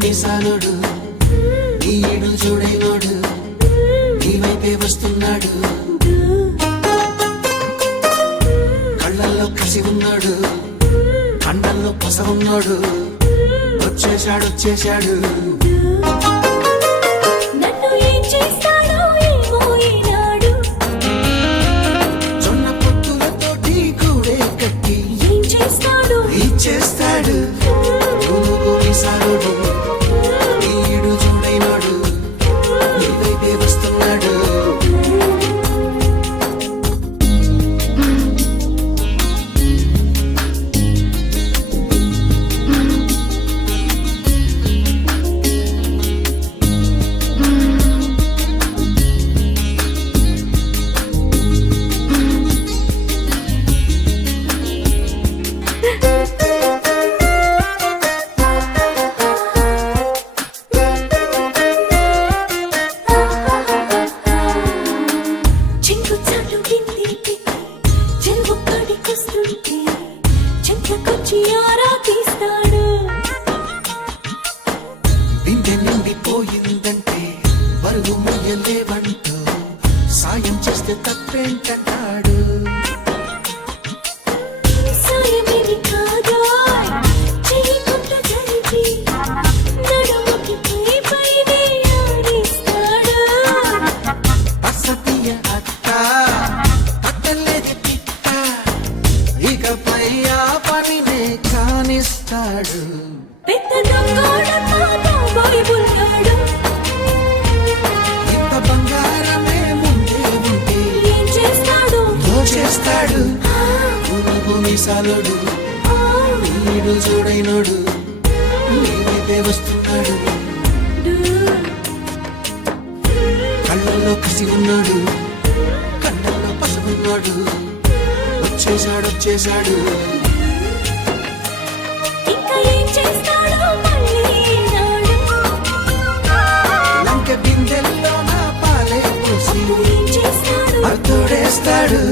మీసాలోడు ఈడు చూడైనోడు నీ వైపే వస్తున్నాడు కళ్ళల్లో కసి ఉన్నాడు కండల్లో పస ఉన్నాడు వచ్చేశాడు వచ్చేశాడు నన్ను ఏం చేస్తాడో ఏమో ఈనాడు జొన్న పొత్తులతోటి కూడే కట్టి ఏం చేస్తాడు ఇచ్చేస్తాడు మీసాలోడు ఈడు చూడైనోడు నీ వైపే వస్తున్నాడు చెంగు చాటు గింది పెట్టి చెంగు పడికొస్తుంటే చెంతకొచ్చి ఆరా తీస్తాడు బిందె నిండిపోయిందంటే బరువు మొయ్యలేవంటూ సాయం చేస్తే తప్పేంటన్నాడు సాయమేమి కాదా చెయ్యి కొట్ట జరిపి నడుముకి పైనే ఆడిస్తాడు అసతీయ అత్త అత్తలేది పిట్ట ఇకపై ఆ పనినే కానిస్తాడు పెద్ద దొంగోడమ్మా బాబోయ్ బుల్లాడు ఇంత బంగారమే ముందే ఉంటే ఏం చేస్తాడు దోచేస్తాడు మీసాలోడు వీడు చూడైనోడు నీ వైపే వస్తున్నాడు కళ్ళల్లో కసి ఉన్నాడు కండల్లో పస ఉన్నాడు వచ్చేశాడు వచ్చేశాడు ఇంకా ఏం చేస్తాడో మళ్ళీ ఈనాడు లంక బిందెల్లో నా పాలే పోసి ఏం చేస్తాడు అతోడేస్తాడు